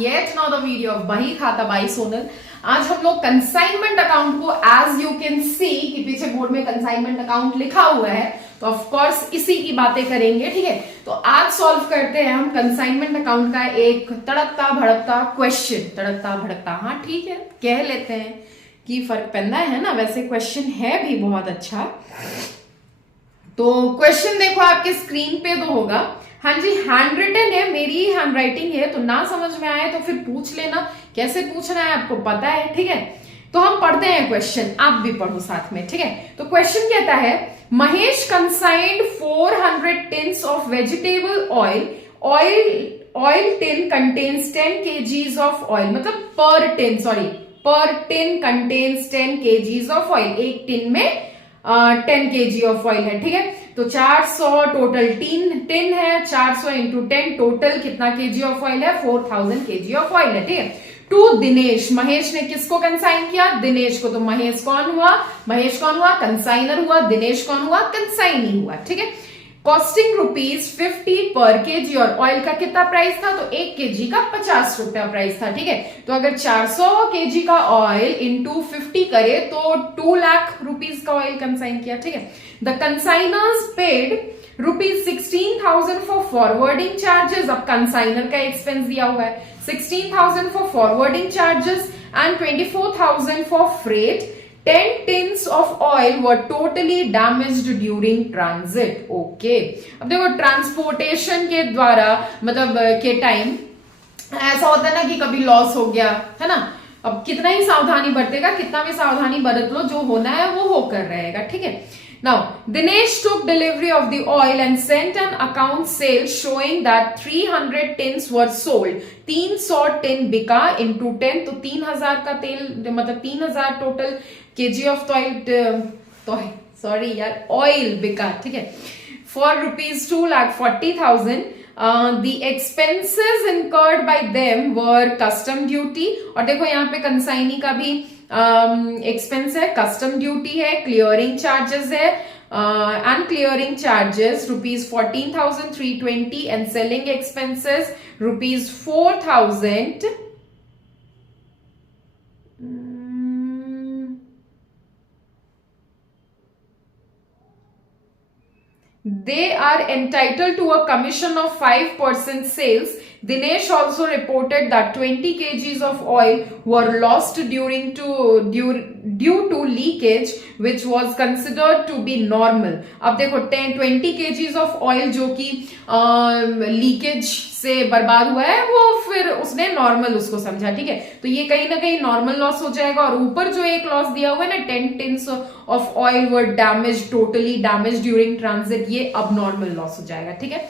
yet another video of बही खाता by Sonal. आज हम लोग कंसाइनमेंट अकाउंट को एज यू कैन सी कि पीछे बोर्ड में कंसाइनमेंट अकाउंट लिखा हुआ है तो ऑफ कोर्स इसी की बातें करेंगे। ठीक है, तो आज सॉल्व करते हैं हम कंसाइनमेंट अकाउंट का एक तड़कता भड़कता क्वेश्चन। तड़कता भड़कता, हाँ ठीक है, कह लेते हैं कि फर्क पैदा है ना। वैसे क्वेश्चन है भी बहुत अच्छा। तो क्वेश्चन देखो आपके स्क्रीन पे तो होगा। हाँ जी, हैंड रिटन है, मेरी हैंड राइटिंग है, तो ना समझ में आए तो फिर पूछ लेना, कैसे पूछना है आपको पता है। ठीक है, तो हम पढ़ते हैं क्वेश्चन, आप भी पढ़ो साथ में। ठीक है, तो क्वेश्चन कहता है Mahesh consigned 400 tins of vegetable oil. Oil tin contains 10 kgs of oil, मतलब पर tin contains 10 kgs of oil. एक टिन में 10 kg ऑफ ऑयल है। ठीक है, तो 400 टोटल टिन है, 400 इंटू 10 टोटल कितना केजी ऑफ ऑयल है, 4000 kg ऑफ ऑयल है। ठीक है, टू दिनेश, महेश ने किसको कंसाइन किया, दिनेश को। तो महेश कौन हुआ, कंसाइनर हुआ, दिनेश कौन हुआ, कंसाइनी हुआ। ठीक है, कॉस्टिंग ₹50 पर केजी, और ऑयल का कितना प्राइस था, तो 1 केजी का 50 रुपया प्राइस था। ठीक है, तो अगर 400 केजी का ऑयल इंटू 50 करे तो 2 लाख रुपीज का ऑयल कंसाइन किया। ठीक है, the consignors paid ₹16,000 for forwarding charges. अब कंसाइनर का एक्सपेंस दिया हुआ है, 16,000 for forwarding charges and 24,000 for freight. 10 tins of oil were totally damaged during transit. Okay. अब देखो ट्रांसपोर्टेशन के द्वारा मतलब के टाइम ऐसा होता है ना कि कभी लॉस हो गया है ना। अब कितना ही सावधानी बरतेगा, कितना भी सावधानी बरत लो, जो होना है वो होकर रहेगा। ठीक है, now Dinesh took delivery of the oil and sent an account sale showing that 300 tins were sold. 300 tin बिका into 10, तो 3000 का तेल, मतलब 3000 टोटल केजी ऑफ ऑयल बिका। ठीक है, for ₹2,40,000। The expenses incurred by them were custom duty, और देखो यहाँ पे कंसाइनी का भी एक्सपेंस है, कस्टम ड्यूटी है, क्लियरिंग चार्जेस है, and clearing charges ₹14,320 and selling expenses ₹4,000। They are entitled to a commission of 5% sales. Dinesh also reported that 20 kgs of oil were lost due to leakage, which was considered to be normal. अब देखो 20 kgs of oil जो कि leakage से बर्बाद हुआ है, वो फिर उसने नॉर्मल उसको समझा। ठीक है, तो ये कहीं ना कहीं नॉर्मल लॉस हो जाएगा, और ऊपर जो एक लॉस दिया हुआ है ना, 10 tins of oil were damaged, totally damaged during transit, ये अब नॉर्मल लॉस हो जाएगा। ठीक है,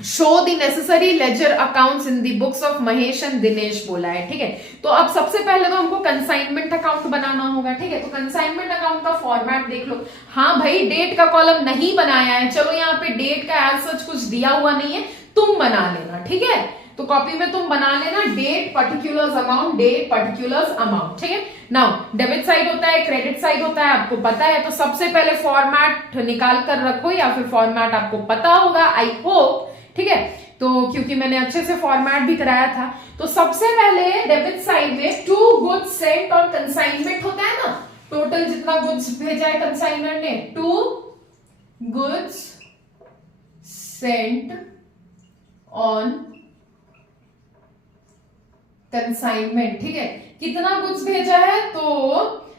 show the necessary ledger accounts in the books of Mahesh and Dinesh बोला है। ठीक है, तो अब सबसे पहले तो हमको कंसाइनमेंट अकाउंट बनाना होगा। ठीक है, तो कंसाइनमेंट अकाउंट का फॉर्मेट देख लो। हाँ भाई, डेट का कॉलम नहीं बनाया है, चलो यहाँ पे डेट का एज सच कुछ दिया हुआ नहीं है, तुम बना लेना। ठीक है, तो कॉपी में तुम बना लेना date particulars amount, date particulars amount. ठीक है, नाउ डेबिट साइड होता है, क्रेडिट साइड होता है, आपको पता है, तो सबसे पहले फॉर्मेट निकाल कर रखो, या फिर फॉर्मेट आपको पता होगा, आई होप। ठीक है, तो क्योंकि मैंने अच्छे से फॉर्मेट भी कराया था, तो सबसे पहले डेबिट साइड में 2 गुड्स सेंट ऑन कंसाइनमेंट होता है ना, टोटल जितना गुड्स भेजा है कंसाइनर ने, 2 गुड्स सेंट ऑन कंसाइनमेंट। ठीक है, कितना गुड्स भेजा है, तो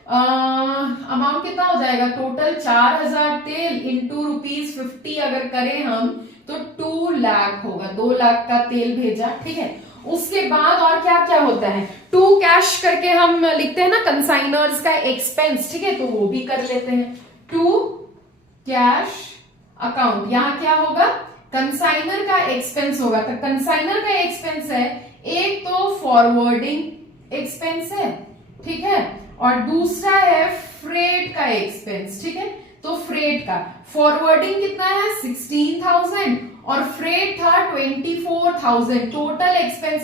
अमाउंट कितना हो जाएगा, टोटल 4000 तेल इंटू ₹50 अगर करें हम तो 2 लाख होगा, 2 लाख का तेल भेजा। ठीक है, उसके बाद और क्या क्या होता है, 2 कैश करके हम लिखते हैं ना कंसाइनर्स का एक्सपेंस। ठीक है, तो वो भी कर लेते हैं, 2 कैश अकाउंट, यहां क्या होगा, कंसाइनर का एक्सपेंस होगा। तो कंसाइनर का एक्सपेंस है, एक तो फॉरवर्डिंग एक्सपेंस है, ठीक है, और दूसरा है फ्रेट का एक्सपेंस। ठीक है, तो फ्रेट का फॉरवर्डिंग कितना है, 16,000, और फ्रेट था 24,000। टोटल एक्सपेंस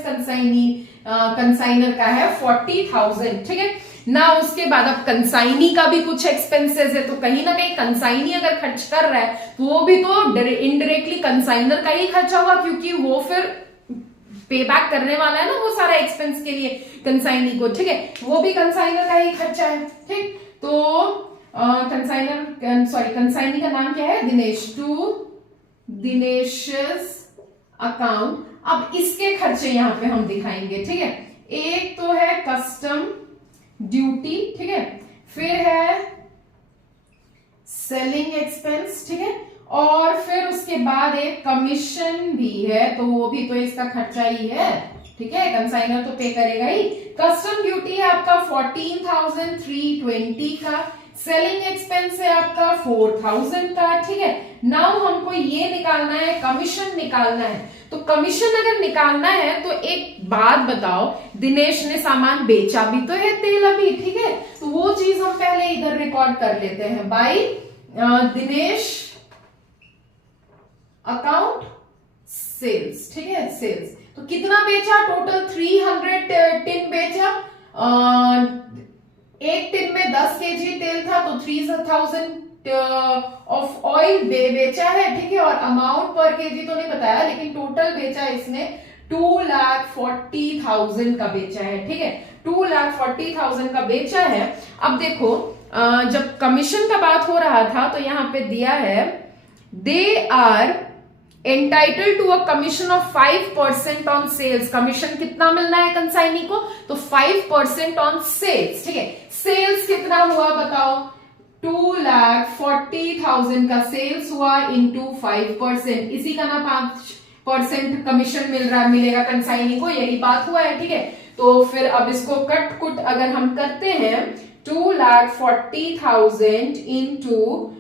कंसाइनर का है 40,000। ठीक है ना, उसके बाद अब कंसाइनी का भी कुछ एक्सपेंसेस है, तो कहीं ना कहीं कंसाइनी अगर खर्च कर रहा है तो वो भी तो इनडायरेक्टली कंसाइनर का ही खर्चा होगा, क्योंकि वो फिर पे बैक करने वाला है ना वो सारा एक्सपेंस के लिए कंसाइनी को, ठीक है, वो भी कंसाइनर का ही खर्चा है, ठीक। तो कंसाइनी का नाम क्या है, दिनेश, टू दिनेश's अकाउंट। अब इसके खर्चे यहां पे हम दिखाएंगे, ठीक है। एक तो है कस्टम ड्यूटी, ठीक है, फिर है सेलिंग एक्सपेंस, ठीक है, और फिर उसके बाद एक कमीशन भी है, तो वो भी तो इसका खर्चा ही है, ठीक है, कंसाइनर तो पे करेगा ही। कस्टम ड्यूटी है आपका 14,320 का, सेलिंग एक्सपेंस है आपका 4,000 का, ठीक है। नाउ हमको ये निकालना है, कमीशन निकालना है। तो कमीशन अगर निकालना है तो एक बात बताओ, दिनेश ने सामान बेचा भी तो है तेल अभी, ठीक है, तो वो चीज हम पहले इधर रिकॉर्ड कर लेते हैं। बाय दिनेश अकाउंट सेल्स, ठीक है, सेल्स। तो कितना बेचा, टोटल 300 टिन बेचा। एक टिन में 10 केजी तेल था तो 3,000 ऑफ ऑयल बेचा है, ठीक है, और अमाउंट पर केजी तो नहीं बताया, लेकिन टोटल बेचा इसने 2,40,000 का बेचा है, ठीक है, 2,40,000 का बेचा है। अब देखो जब कमीशन का बात हो रहा था तो यहां पे दिया है they are entitled to a commission of 5% on sales. Commission कितना मिलना है कंसाइनी को, तो 5% ऑन सेल्स, ठीक है। सेल्स कितना हुआ बताओ, 2,40,000 का सेल्स हुआ इंटू 5%, इसी का ना 5% कमीशन मिलेगा कंसाइनी को, यही बात हुआ है, ठीक है। तो फिर अब इसको कट कुट अगर हम करते हैं, 2,40,000 इंटू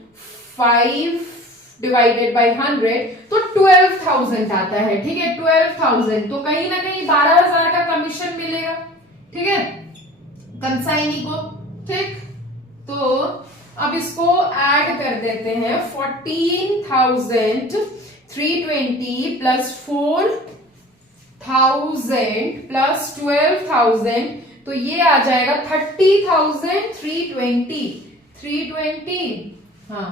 5 डिवाइडेड बाई 100 तो 12,000 आता है, ठीक है, 12,000। तो कहीं ना कहीं 12,000 का कमीशन मिलेगा, ठीक है, कंसाइनी को, ठीक। तो अब इसको ऐड कर देते हैं, 14,320 प्लस 4,000 प्लस 12,000, तो ये आ जाएगा 30,320, हाँ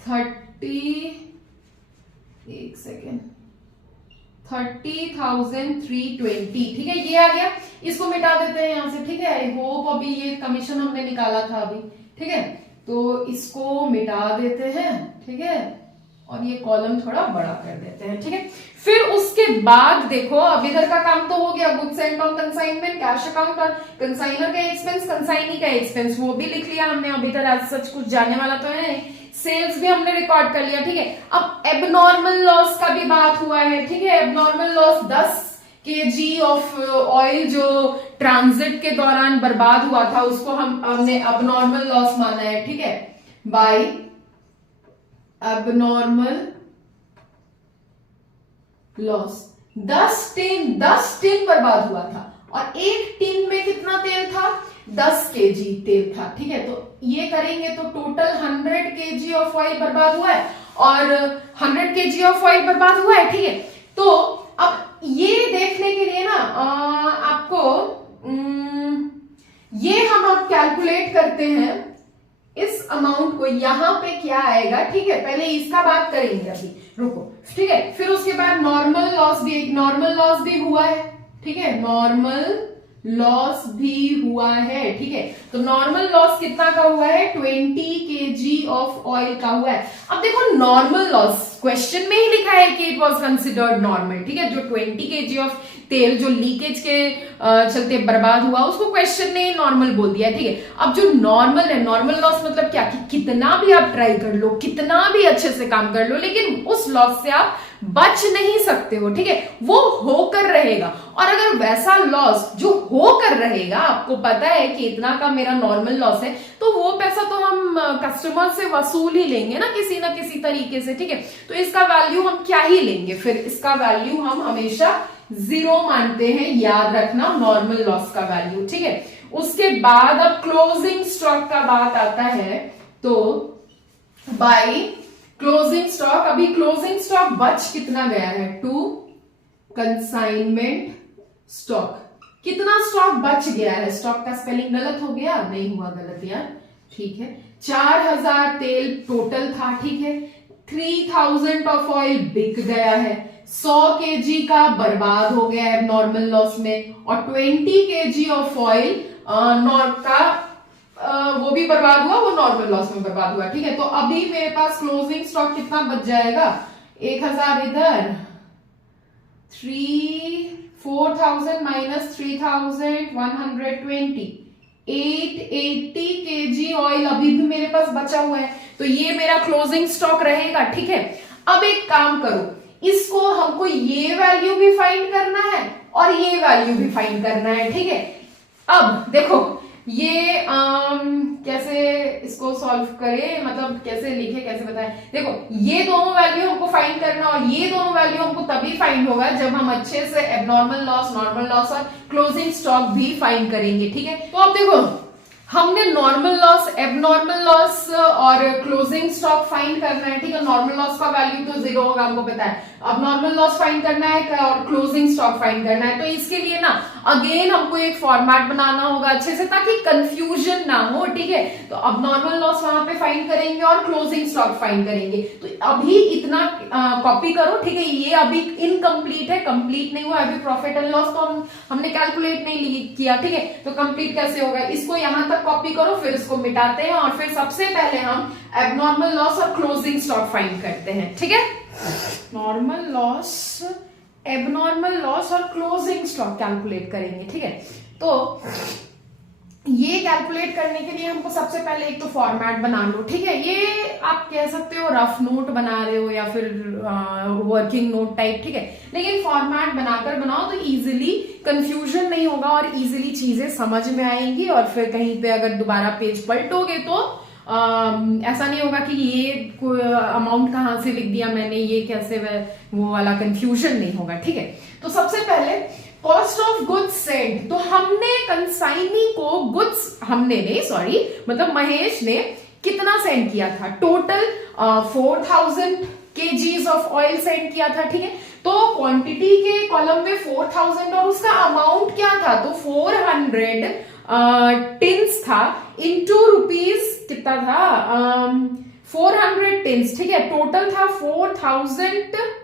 30,320, ठीक है, ये आ गया। इसको मिटा देते हैं यहां से, ठीक है। आई होप अभी ये कमीशन हमने निकाला था अभी, ठीक है, तो इसको मिटा देते हैं, ठीक है, और ये कॉलम थोड़ा बड़ा कर देते हैं, ठीक है। फिर उसके बाद देखो अब इधर का काम तो हो गया, goods and on consignment, cash account और कंसाइनर का एक्सपेंस, कंसाइनी का एक्सपेंस, वो भी लिख लिया हमने। अब इधर आज सच कुछ जाने वाला तो है नहीं, सेल्स भी हमने रिकॉर्ड कर लिया, ठीक है। अब एबनॉर्मल लॉस का भी बात हुआ है, ठीक है। Abnormal loss 10 kg of oil जो ट्रांजिट के दौरान बर्बाद हुआ था उसको हमने एबनॉर्मल लॉस माना है, ठीक है, बाय एबनॉर्मल लॉस। 10 टिन बर्बाद हुआ था और एक टिन में कितना तेल था, 10 केजी तेल था, ठीक है। तो ये करेंगे तो टोटल 100 केजी ऑफ ऑयल बर्बाद हुआ है और 100 केजी ऑफ ऑयल बर्बाद हुआ है, ठीक है। तो अब ये देखने के लिए ना आपको ये हम अब कैलकुलेट करते हैं इस अमाउंट को, यहां पे क्या आएगा, ठीक है, पहले इसका बात करेंगे अभी, रुको, ठीक है। फिर उसके बाद नॉर्मल लॉस भी, एक नॉर्मल लॉस भी हुआ है, ठीक है, नॉर्मल लॉस भी हुआ है, ठीक है। तो नॉर्मल लॉस कितना का हुआ है, 20 kg ऑफ ऑयल का हुआ है। अब देखो नॉर्मल लॉस क्वेश्चन में ही लिखा है कि इट वाज कंसिडर्ड नॉर्मल, ठीक है। जो 20 kg ऑफ तेल जो लीकेज के चलते बर्बाद हुआ उसको क्वेश्चन ने नॉर्मल बोल दिया, ठीक है। अब जो नॉर्मल है, नॉर्मल लॉस मतलब क्या, कि कितना भी आप ट्राई कर लो, कितना भी अच्छे से काम कर लो, लेकिन उस लॉस से आप बच नहीं सकते हो, ठीक है, वो होकर रहेगा। और अगर वैसा लॉस जो होकर रहेगा, आपको पता है कि इतना का मेरा नॉर्मल लॉस है, तो वो पैसा तो हम कस्टमर से वसूल ही लेंगे ना किसी तरीके से, ठीक है। तो इसका वैल्यू हम क्या ही लेंगे, फिर इसका वैल्यू हम हमेशा 0 मानते हैं, याद रखना, नॉर्मल लॉस का वैल्यू, ठीक है। उसके बाद अब क्लोजिंग स्टॉक का बात आता है, तो बाय क्लोजिंग स्टॉक, अभी क्लोजिंग स्टॉक बच कितना गया है, 2 कंसाइनमेंट स्टॉक, कितना स्टॉक बच गया है, स्टॉक का स्पेलिंग गलत हो गया, नहीं हुआ गलत यार, ठीक है। 4,000 तेल टोटल था, ठीक है, 3,000 ऑफ ऑयल बिक गया है, 100 केजी का बर्बाद हो गया एबनॉर्मल लॉस में, और 20 केजी ऑफ ऑयल का वो भी बर्बाद हुआ, वो नॉर्मल लॉस में बर्बाद हुआ। ठीक है, तो अभी मेरे पास क्लोजिंग स्टॉक कितना बच जाएगा, 1000 इधर, 4000 माइनस 3120, 880 केजी ऑयल अभी भी मेरे पास बचा हुआ है, तो ये मेरा क्लोजिंग स्टॉक रहेगा। ठीक है, अब एक काम करो, इसको हमको ये वैल्यू भी फाइंड करना है और ये वैल्यू भी फाइंड करना है। ठीक है, अब देखो ये कैसे इसको सॉल्व करें, मतलब कैसे लिखे, कैसे बताएं। देखो ये दोनों वैल्यू हमको फाइंड करना, और ये दोनों वैल्यू हमको तभी फाइंड होगा जब हम अच्छे से एबनॉर्मल लॉस, नॉर्मल लॉस और क्लोजिंग स्टॉक भी फाइंड करेंगे। ठीक है, तो अब देखो हमने नॉर्मल लॉस, एबनॉर्मल लॉस और क्लोजिंग स्टॉक फाइंड करना है। ठीक है, नॉर्मल लॉस का वैल्यू तो 0 होगा, हमको पता है। अब नॉर्मल लॉस फाइंड करना है और क्लोजिंग स्टॉक फाइंड करना है, तो इसके लिए ना अगेन हमको एक फॉर्मेट बनाना होगा अच्छे से, ताकि कंफ्यूजन ना हो। ठीक है, तो अब नॉर्मल लॉस वहां पे फाइंड करेंगे और क्लोजिंग स्टॉक फाइंड करेंगे। तो अभी इतना कॉपी करो। ठीक है, ये अभी इनकम्प्लीट है, कंप्लीट नहीं हुआ अभी। प्रॉफिट एंड लॉस तो हमने कैलकुलेट नहीं किया। ठीक है, तो कंप्लीट कैसे होगा, इसको यहां तक कॉपी करो, फिर इसको मिटाते हैं और फिर सबसे पहले हम एबनॉर्मल लॉस और क्लोजिंग स्टॉक फाइंड करते हैं। ठीक है, नॉर्मल लॉस, एबनॉर्मल लॉस और क्लोजिंग स्टॉक कैलकुलेट करेंगे। ठीक है, तो ये कैलकुलेट करने के लिए हमको सबसे पहले एक तो फॉर्मेट बना लो। ठीक है, ये आप कह सकते हो रफ नोट बना रहे हो या फिर वर्किंग नोट टाइप। ठीक है, लेकिन फॉर्मेट बनाकर बनाओ तो इजीली कंफ्यूजन नहीं होगा और इजीली चीजें समझ में आएंगी, और फिर कहीं पे अगर दोबारा पेज पलटोगे तो ऐसा नहीं होगा कि ये अमाउंट कहाँ से लिख दिया मैंने, ये कैसे, वो वाला कंफ्यूजन नहीं होगा। ठीक है, तो सबसे पहले कॉस्ट ऑफ गुड्स सेंट, तो हमने कंसाइनी को गुड्स, हमने नहीं सॉरी मतलब महेश ने कितना सेंड किया था, total 4000 KGs of oil send किया था। ठीक है, तो क्वांटिटी के कॉलम में 4000 और उसका अमाउंट क्या था, तो 400 टिन्स था, इंटू रुपीज कितना था, 400 टिन्स। ठीक है, टोटल था 4000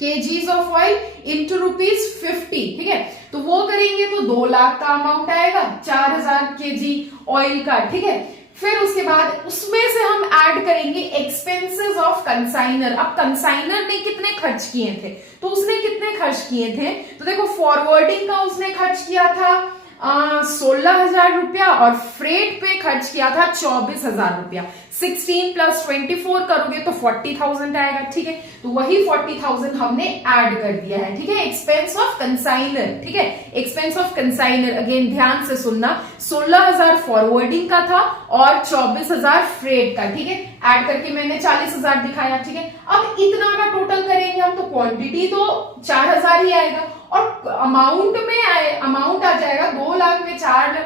केजीज ऑफ ऑयल इंटू ₹50। ठीक है, तो वो करेंगे तो 2 लाख का अमाउंट आएगा 4000 केजी ऑयल का। ठीक है, फिर उसके बाद उसमें से हम ऐड करेंगे एक्सपेंसेस ऑफ कंसाइनर। अब कंसाइनर ने कितने खर्च किए थे, तो उसने कितने खर्च किए थे, तो देखो फॉरवर्डिंग का उसने खर्च किया था 16,000 रुपया, और फ्रेट पे खर्च किया था 24,000 रुपया। 16 + 24 करोगे तो 40,000 आएगा। ठीक है, तो वही 40,000 हमने ऐड कर दिया है। ठीक है, एक्सपेंस ऑफ कंसाइनर। ठीक है, एक्सपेंस ऑफ कंसाइनर अगेन ध्यान से सुनना, 16,000 फॉरवर्डिंग का था और 24,000 फ्रेट का। ठीक है, ऐड करके मैंने 40,000 दिखाया। ठीक है, अब इतना का टोटल करेंगे हम, तो क्वांटिटी तो 4000 ही आएगा, और अमाउंट में अमाउंट आ जाएगा 2 लाख में 4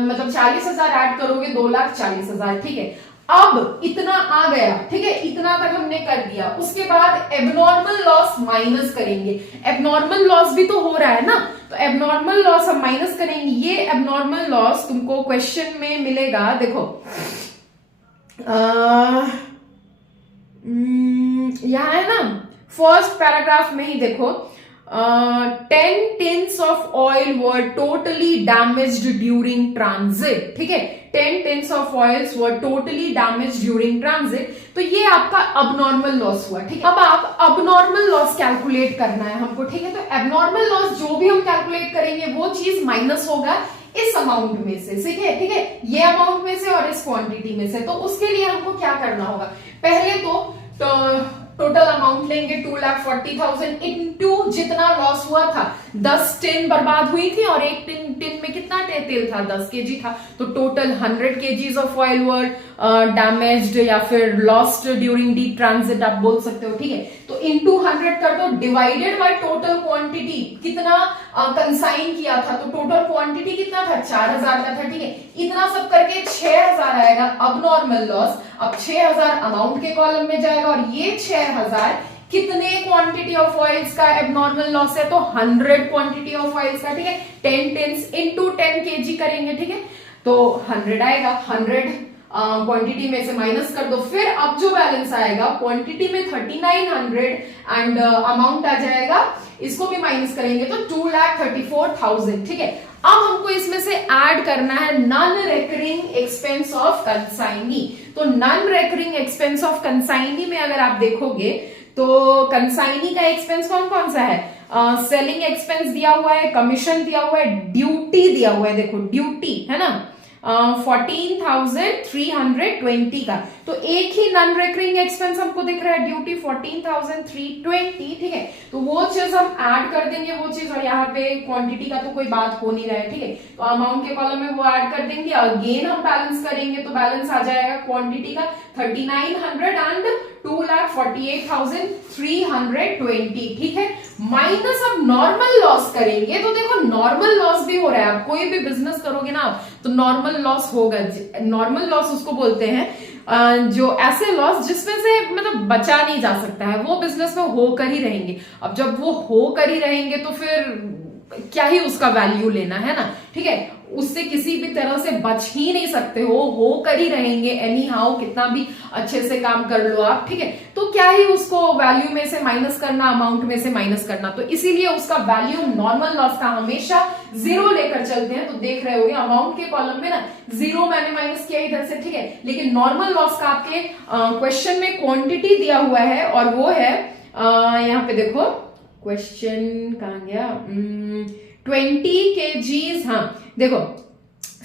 मतलब 40,000 ऐड करोगे 2,40,000। ठीक है, अब इतना आ गया। ठीक है, इतना तक हमने कर दिया। उसके बाद एबनॉर्मल लॉस माइनस करेंगे। एबनॉर्मल लॉस भी तो हो रहा है ना, तो एबनॉर्मल लॉस हम माइनस करेंगे। ये एबनॉर्मल लॉस तुमको क्वेश्चन में मिलेगा, देखो यहां है ना, फर्स्ट पैराग्राफ में ही देखो, 10 tins of oil were totally damaged during transit। ठीक है, 10 tins of oils were totally damaged during transit, तो ये आपका abnormal loss हुआ। ठीक है, अब आप abnormal loss कैलकुलेट करना है हमको। ठीक है, तो abnormal loss जो भी हम कैलकुलेट करेंगे वो चीज माइनस होगा इस अमाउंट में से। ठीक है, ठीक है, ये अमाउंट में से और इस क्वांटिटी में से। तो उसके लिए हमको क्या करना होगा, पहले तो टोटल अमाउंट लेंगे 2,40,000 इंटू जितना लॉस हुआ था, 10 टिन बर्बाद हुई थी और एक टिन में कितना तेल था, 10 केजी था, तो total 100 KGs of oil were damaged या फिर लॉस्ट ड्यूरिंग डीप ट्रांजिट आप बोल सकते हो। ठीक है, तो इंटू 100 कर दो, डिवाइडेड बाय टोटल क्वांटिटी, कितना कंसाइन किया था, तो टोटल क्वांटिटी कितना था, 4000 का था। ठीक है, इतना सब करके 6000 आएगा अबनॉर्मल लॉस। अब 6000 अमाउंट के कॉलम में जाएगा, और ये 6000 कितने क्वांटिटी ऑफ ऑयल्स का एबनॉर्मल लॉस है, तो 100 क्वांटिटी ऑफ ऑयल्स का। ठीक है, 10 टिन्स इंटू 10 केजी करेंगे। ठीक है, तो 100 आएगा, 100 क्वांटिटी में से माइनस कर दो, फिर अब जो बैलेंस आएगा क्वांटिटी में 3900 एंड अमाउंट आ जाएगा, इसको भी माइनस करेंगे तो 2,34,000। ठीक है, अब हमको इसमें से ऐड करना है non recurring expense of consignee. तो non recurring expense of consignee में अगर आप देखोगे तो कंसाइनी का एक्सपेंस कौन कौन सा है? सेलिंग एक्सपेंस दिया हुआ है, कमीशन दिया हुआ है, ड्यूटी दिया हुआ है, देखो ड्यूटी है ना 14,320 का। तो एक ही नॉन रिकरिंग एक्सपेंस हमको दिख रहा है ड्यूटी 14,320। ठीक है, तो वो चीज हम ऐड कर देंगे वो चीज, और यहाँ पे क्वांटिटी का तो कोई बात हो नहीं रहा है। ठीक है, तो अमाउंट के कॉलम में वो ऐड कर देंगे, अगेन हम बैलेंस करेंगे तो बैलेंस आ जाएगा क्वांटिटी का 3900 एंड 2,48,320। ठीक है, माइनस अब नॉर्मल लॉस करेंगे तो देखो नॉर्मल लॉस भी हो रहा है। आप कोई भी बिजनेस करोगे ना तो नॉर्मल लॉस होगा। नॉर्मल लॉस उसको बोलते हैं जो ऐसे लॉस जिसमें से मतलब बचा नहीं जा सकता है, वो बिजनेस में होकर ही रहेंगे। अब जब वो होकर ही रहेंगे तो फिर क्या ही उसका वैल्यू लेना है ना। ठीक है, उससे किसी भी तरह से बच ही नहीं सकते हो कर ही रहेंगे एनी हाउ, कितना भी अच्छे से काम कर लो आप। ठीक है, तो क्या ही उसको वैल्यू में से माइनस करना, अमाउंट में से माइनस करना, तो इसीलिए उसका वैल्यू नॉर्मल लॉस का हमेशा 0 लेकर चलते हैं। तो देख रहे होगे अमाउंट के कॉलम में ना 0 मैंने माइनस किया इधर से। ठीक है, लेकिन नॉर्मल लॉस का आपके क्वेश्चन में क्वांटिटी दिया हुआ है और वो है यहाँ पे देखो क्वेश्चन कहाँ गया, 20 kgs। हाँ देखो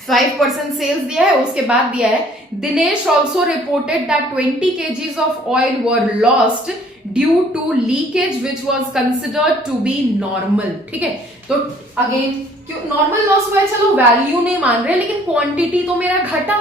5% सेल्स दिया है, उसके बाद दिया है Dinesh also reported that 20 kgs of oil were lost due to leakage which was considered to be normal. ठीक है, तो अगेन क्यों नॉर्मल लॉस हुआ है, चलो वैल्यू नहीं मान रहे लेकिन क्वांटिटी तो मेरा घटा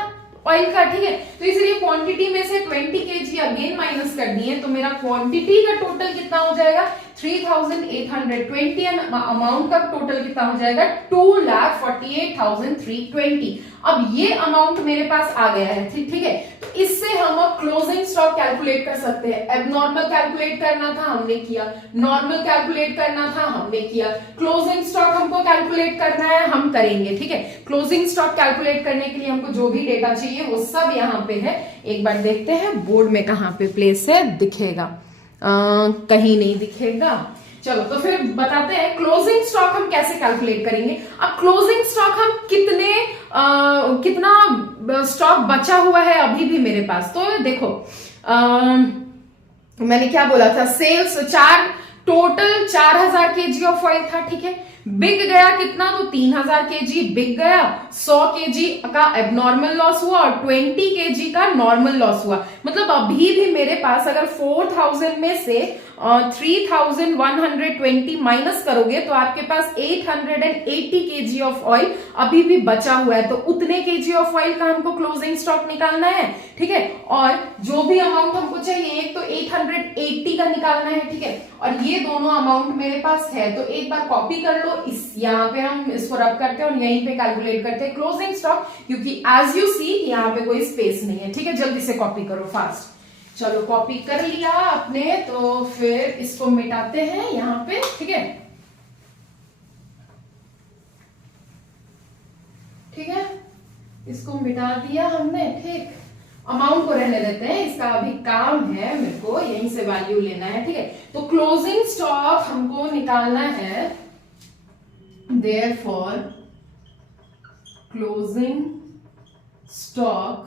ऑयल का। ठीक है, तो इसलिए क्वांटिटी में से 20 kg अगेन माइनस कर दिए तो मेरा क्वांटिटी का टोटल कितना हो जाएगा 3,820 एंड अमाउंट का टोटल कितना हो जाएगा 2,48,320। अब ये अमाउंट मेरे पास आ गया है। ठीक है, तो इससे हम अब क्लोजिंग स्टॉक कैलकुलेट कर सकते हैं। एबनॉर्मल कैलकुलेट करना था हमने किया, नॉर्मल कैलकुलेट करना था हमने किया, क्लोजिंग स्टॉक हमको कैलकुलेट करना है हम करेंगे। ठीक है, क्लोजिंग स्टॉक कैलकुलेट करने के लिए हमको जो भी डेटा चाहिए वो सब यहाँ पे है। एक बार देखते हैं बोर्ड में कहाँ पे प्लेस है, दिखेगा कहीं नहीं दिखेगा। चलो तो फिर बताते हैं क्लोजिंग स्टॉक हम कैसे कैलकुलेट करेंगे। अब क्लोजिंग स्टॉक हम कितना स्टॉक बचा हुआ है अभी भी मेरे पास, तो देखो मैंने क्या बोला था, sales total 4,000 kg of oil था। ठीक है, बिक गया कितना, तो 3,000 kg बिक गया, 100 kg का एबनॉर्मल लॉस हुआ और 20 kg का नॉर्मल लॉस हुआ। मतलब अभी भी मेरे पास अगर 4,000 में से 3,120 माइनस करोगे तो आपके पास 880 kg ऑफ ऑयल अभी भी बचा हुआ है। तो उतने kg ऑफ ऑयल का हमको क्लोजिंग स्टॉक निकालना है। ठीक है, और जो भी अमाउंट हमको चाहिए, एक तो 880 का निकालना है। ठीक है, और ये दोनों अमाउंट मेरे पास है तो एक बार कॉपी कर लो, इस यहाँ पे हम इसको रब करते हैं और यहीं पे कैलकुलेट करते हैं क्लोजिंग स्टॉक, क्योंकि एज यू सी यहाँ पे कोई स्पेस नहीं है। ठीक है, जल्दी से कॉपी करो फास्ट। चलो कॉपी कर लिया आपने, तो फिर इसको मिटाते हैं यहाँ पे। ठीक है, ठीक है, इसको मिटा दिया हमने। ठीक, अमाउंट को रहने देते हैं, इसका अभी काम है मेरे को यहीं से वैल्यू लेना है। ठीक है, तो क्लोजिंग स्टॉक हमको निकालना है, therefore closing stock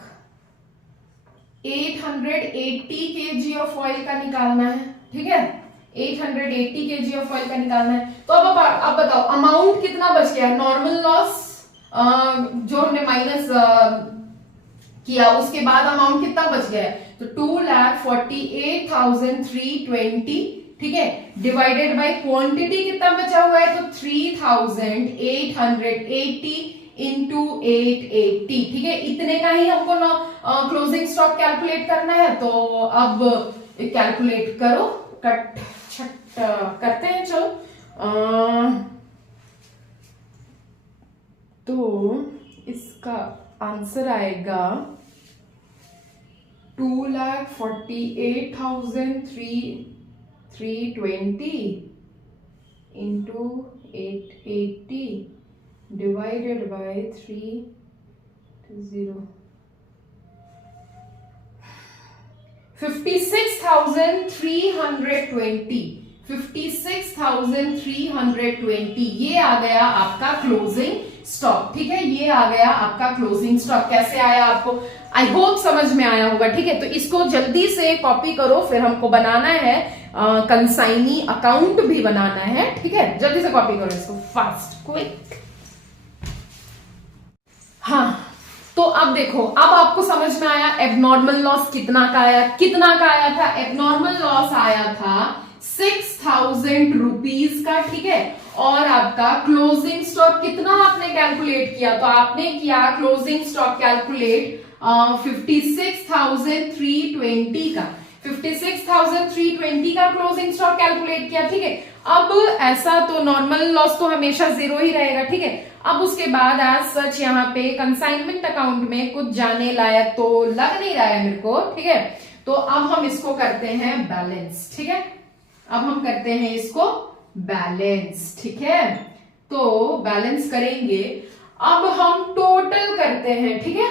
880 kg of oil का निकालना है। ठीक है, 880 kg ऑफ ऑयल का निकालना है। तो अब बताओ अमाउंट कितना बच गया, नॉर्मल लॉस जो हमने माइनस किया उसके बाद अमाउंट कितना बच गया है, तो 2,48,320। ठीक है, डिवाइडेड बाय क्वांटिटी कितना बचा हुआ है, तो 3,880 इंटू 880। ठीक है, इतने का ही हमको क्लोजिंग स्टॉक कैलकुलेट करना है। तो अब कैलकुलेट करो, कट छट करते हैं। चलो तो इसका आंसर आएगा 2,48,320 इंटू 880 डिवाइडेड बाय 320 56,320, 56,320 ये आ गया आपका क्लोजिंग स्टॉक। ठीक है, ये आ गया आपका क्लोजिंग स्टॉक। कैसे आया आपको, आई होप समझ में आया होगा। ठीक है, तो इसको जल्दी से कॉपी करो, फिर हमको बनाना है कंसाइनी अकाउंट भी बनाना है। ठीक है, जल्दी से कॉपी करो इसको, फास्ट क्विक। हाँ, तो अब देखो, अब आपको समझ में आया एबनॉर्मल लॉस कितना का आया, कितना का आया था। एबनॉर्मल लॉस आया था 6,000 रुपीज का। ठीक है, और आपका क्लोजिंग स्टॉक कितना आपने कैलकुलेट किया, तो आपने किया क्लोजिंग स्टॉक कैलकुलेट 56,320 का, 56,320 का क्लोजिंग स्टॉक कैलकुलेट किया। ठीक है, अब ऐसा तो नॉर्मल लॉस तो हमेशा जीरो ही रहेगा। ठीक है, अब उसके बाद एज सच यहाँ पे कंसाइनमेंट अकाउंट में कुछ जाने लायक तो लग नहीं रहा है मेरे को। ठीक है, तो अब हम इसको करते हैं बैलेंस। ठीक है, अब हम करते हैं इसको बैलेंस। ठीक है, तो बैलेंस करेंगे, अब हम टोटल करते हैं। ठीक है,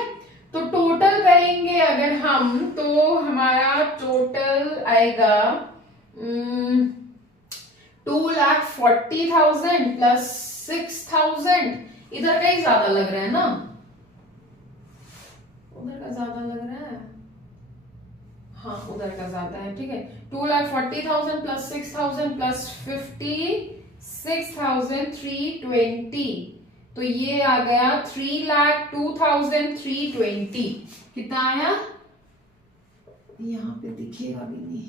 तो टोटल करेंगे अगर हम, तो हमारा टोटल आएगा 2,40,000 प्लस 6,000। इधर का ही ज्यादा लग रहा है ना, उधर का ज्यादा लग रहा है। हाँ, उधर का ज्यादा है। ठीक है, 2,40,000 प्लस 6,000 प्लस 56,320, तो ये आ गया 3,02,320। कितना आया, यहां पे दिखेगा भी नहीं,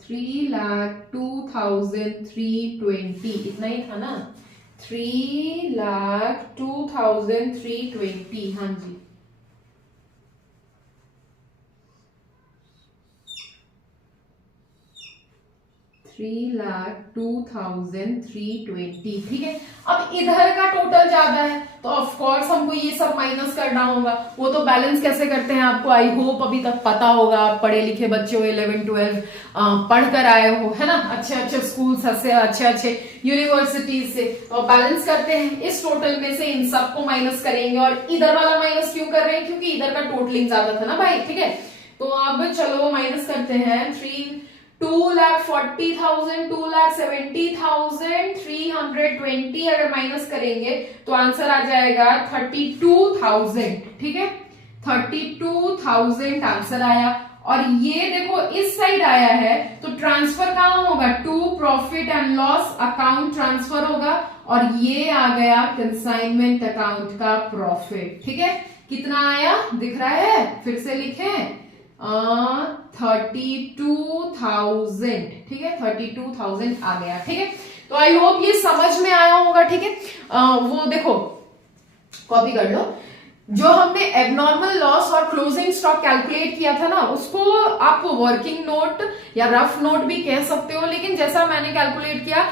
3,02,320 इतना ही था ना, 3,02,320। हाँ जी, $3,02,320। ठीक है, अब इधर का टोटल ज्यादा है तो ऑफ कोर्स हमको ये सब माइनस करना होगा। वो तो बैलेंस कैसे करते हैं आपको आई होप अभी तक पता होगा, आप पढ़े लिखे बच्चे हो, 11-12 पढ़ कर आए हो, है ना, अच्छे अच्छे स्कूल से, अच्छे अच्छे यूनिवर्सिटीज से। तो बैलेंस करते हैं, इस टोटल में से इन सबको माइनस करेंगे, और इधर वाला माइनस क्यों कर रहे हैं, क्योंकि इधर का टोटलिंग ज्यादा था ना भाई। ठीक है, तो अब चलो माइनस करते हैं। 2,40,000, 2,70,320 अगर माइनस करेंगे तो आंसर आ जाएगा 32,000। ठीक है, 32,000 आंसर आया। और ये देखो इस साइड आया है, तो ट्रांसफर कहां होगा, to profit and loss account transfer होगा, और ये आ गया कंसाइनमेंट अकाउंट का प्रॉफिट। ठीक है, कितना आया दिख रहा है, फिर से लिखें 32,000। ठीक है, 32,000 आ गया। ठीक है, तो आई होप ये समझ में आया होगा। ठीक है, वो देखो कॉपी कर लो, जो हमने एबनॉर्मल लॉस और क्लोजिंग स्टॉक कैलकुलेट किया था ना, उसको आप वर्किंग नोट या रफ नोट भी कह सकते हो, लेकिन जैसा मैंने कैलकुलेट किया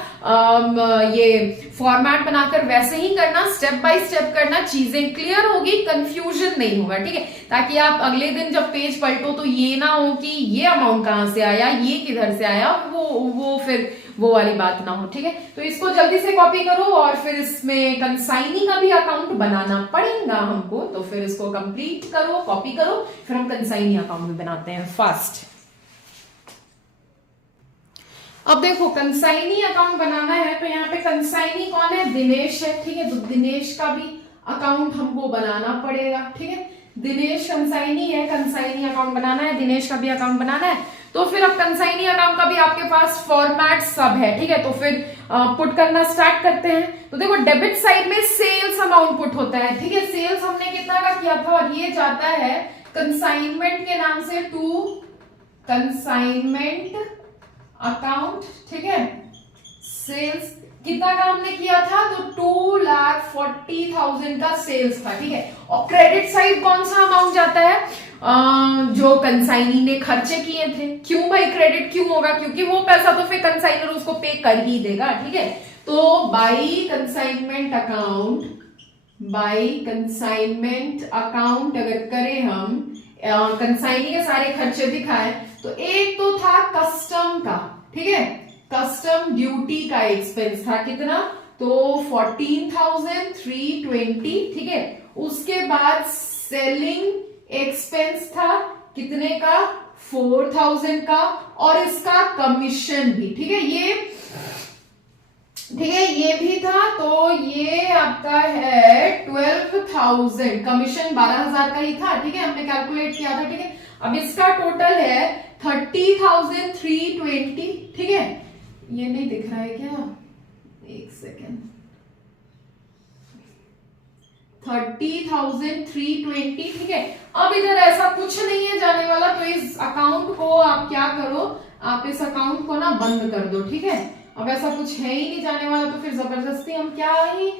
ये फॉर्मेट बनाकर वैसे ही करना, स्टेप बाय स्टेप करना, चीजें क्लियर होगी, कंफ्यूजन नहीं होगा। ठीक है, ताकि आप अगले दिन जब पेज पलटो तो ये ना हो कि ये अमाउंट कहां से आया, ये किधर से आया, वो फिर वो वाली बात ना हो। ठीक है, तो इसको जल्दी से कॉपी करो, और फिर इसमें कंसाइनी का भी अकाउंट बनाना पड़ेगा हमको, तो फिर इसको कंप्लीट करो, कॉपी करो, फिर हम कंसाइनी अकाउंट में बनाते हैं फास्ट। अब देखो कंसाइनी अकाउंट बनाना है, तो यहाँ पे कंसाइनी कौन है, दिनेश है। ठीक है, तो दिनेश का भी अकाउंट हमको बनाना पड़ेगा। ठीक है, दिनेश कंसाइनी है, कंसाइनी अकाउंट बनाना है, दिनेश का भी अकाउंट बनाना है। तो फिर अब कंसाइनी अकाउंट का भी आपके पास फॉर्मेट सब है। ठीक है, तो फिर पुट करना स्टार्ट करते हैं। तो देखो डेबिट साइड में सेल्स अमाउंट पुट होता है। ठीक है, सेल्स हमने कितना का किया था, और ये जाता है कंसाइनमेंट के नाम से टू कंसाइनमेंट अकाउंट। ठीक है, सेल्स कितना का हमने किया था, तो 2,40,000 का सेल्स था। ठीक है, और क्रेडिट साइड कौन सा अमाउंट जाता है, जो कंसाइनी ने खर्चे किए थे। क्यों भाई क्रेडिट क्यों होगा, क्योंकि वो पैसा तो फिर कंसाइनर उसको पे कर ही देगा। ठीक है, तो बाई कंसाइनमेंट अकाउंट अगर करें हम, कंसाइनी के सारे खर्चे दिखाएं, तो एक तो था कस्टम का। ठीक है, कस्टम ड्यूटी का एक्सपेंस था कितना, तो 14,320। ठीक है, उसके बाद सेलिंग एक्सपेंस था कितने का, 4000 का, और इसका कमीशन भी, ठीक है, ये भी था, तो ये आपका है 12,000, कमीशन 12,000 का ही था, ठीक है, हमने कैलकुलेट किया था, ठीक है। अब इसका टोटल है 30,320, ठीक है, ये नहीं दिख रहा है क्या, एक सेकेंड, 30,320, ठीक है। अब इधर ऐसा कुछ नहीं है जाने वाला, तो इस अकाउंट को आप क्या करो, आप इस अकाउंट को ना बंद कर दो, ठीक है। अब ऐसा कुछ है ही नहीं जाने वाला, तो फिर जबरदस्ती हम क्या ही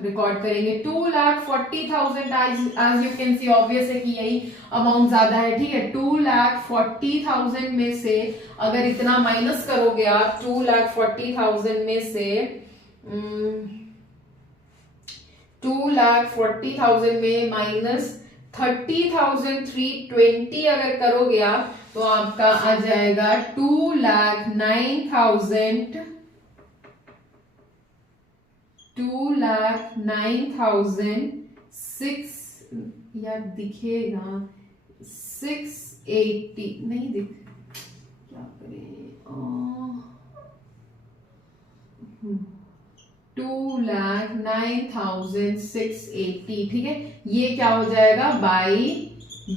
रिकॉर्ड करेंगे। 2,40,000 as you can see, obvious है कि यही अमाउंट ज्यादा है, ठीक है। 2,40,000 में से अगर इतना माइनस करोगे आप, 2,40,000 में से 2,40,000 में माइनस 30,320 अगर करोगे आप, तो आपका आ जाएगा 2,09,600, यार दिखेगा 680 नहीं दिख, क्या करें, 2,09,680, ठीक है। ये क्या हो जाएगा, बाई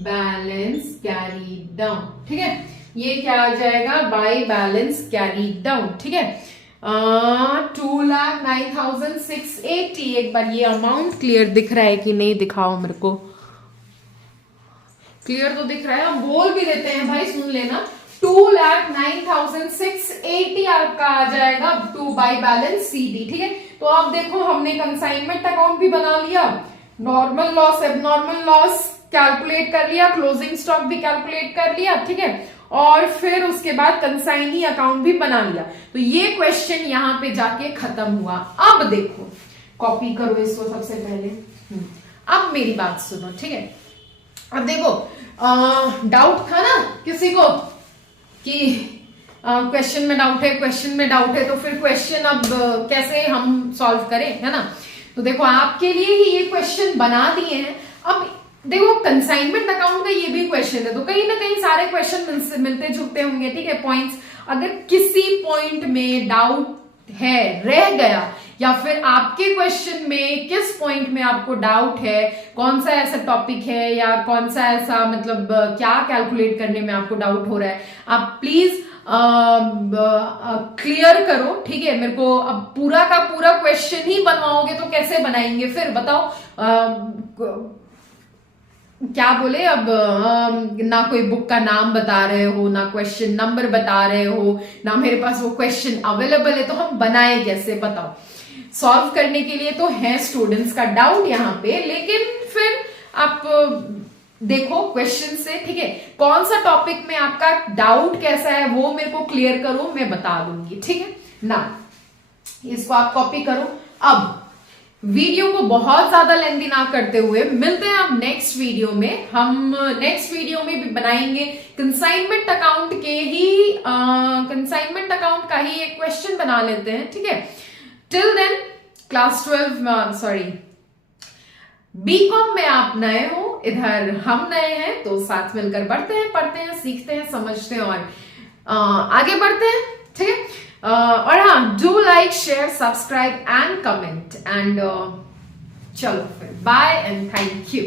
बैलेंस कैरी डाउन, ठीक है, ये क्या आ जाएगा, बाई बैलेंस कैरी डाउन, ठीक है। 2,09,680, एक बार ये अमाउंट क्लियर दिख रहा है कि नहीं, दिखाओ मेरे को, क्लियर तो दिख रहा है, हम बोल भी देते हैं भाई, सुन लेना। 2,09,680 आपका आ जाएगा टू बाई बैलेंस CD, ठीक है। तो आप देखो, हमने कंसाइनमेंट अकाउंट भी बना लिया, normal loss, abnormal loss calculate कर लिया, क्लोजिंग स्टॉक भी कैलकुलेट कर लिया, ठीक है, और फिर उसके बाद कंसाइनी अकाउंट भी बना लिया। तो ये क्वेश्चन यहां पे जाके खत्म हुआ। अब देखो, कॉपी करो इसको सबसे पहले, अब मेरी बात सुनो, ठीक है। अब देखो, डाउट था ना किसी को कि क्वेश्चन में डाउट है, तो फिर क्वेश्चन अब कैसे हम सॉल्व करें, है ना। तो देखो, आपके लिए ही ये क्वेश्चन बना दिए हैं। अब देखो, कंसाइनमेंट अकाउंट का ये भी क्वेश्चन है, तो कहीं ना कहीं सारे क्वेश्चन मिलते जुलते होंगे, ठीक है। पॉइंट्स, अगर किसी पॉइंट में डाउट है, रह गया, या फिर आपके क्वेश्चन में किस पॉइंट में आपको डाउट है, कौन सा ऐसा टॉपिक है, या कौन सा ऐसा मतलब क्या कैलकुलेट करने में आपको डाउट हो रहा है, आप प्लीज क्लियर करो, ठीक है। मेरे को अब पूरा का पूरा क्वेश्चन ही बनवाओगे तो कैसे बनाएंगे फिर, बताओ। क्या बोले, अब ना कोई बुक का नाम बता रहे हो, ना क्वेश्चन नंबर बता रहे हो, ना मेरे पास वो क्वेश्चन अवेलेबल है, तो हम बनाए कैसे, बताओ। सॉल्व करने के लिए तो है स्टूडेंट्स का डाउट यहाँ पे, लेकिन फिर आप देखो क्वेश्चन से, ठीक है, कौन सा टॉपिक में आपका डाउट कैसा है वो मेरे को क्लियर करो, मैं बता दूंगी, ठीक है ना। इसको आप कॉपी करो। अब वीडियो को बहुत ज्यादा लेंथी ना करते हुए मिलते हैं अब नेक्स्ट वीडियो में। हम नेक्स्ट वीडियो में भी बनाएंगे कंसाइनमेंट अकाउंट के ही कंसाइनमेंट अकाउंट का ही एक क्वेश्चन बना लेते हैं, ठीक है। Till then class 12 sorry BCom में आप नए हो, इधर हम नए हैं, तो साथ मिलकर बढ़ते हैं, पढ़ते हैं, सीखते हैं, समझते हैं और आगे बढ़ते हैं, ठीक है। और हाँ, do like, share, subscribe and comment and चलो फिर बाय एंड थैंक यू।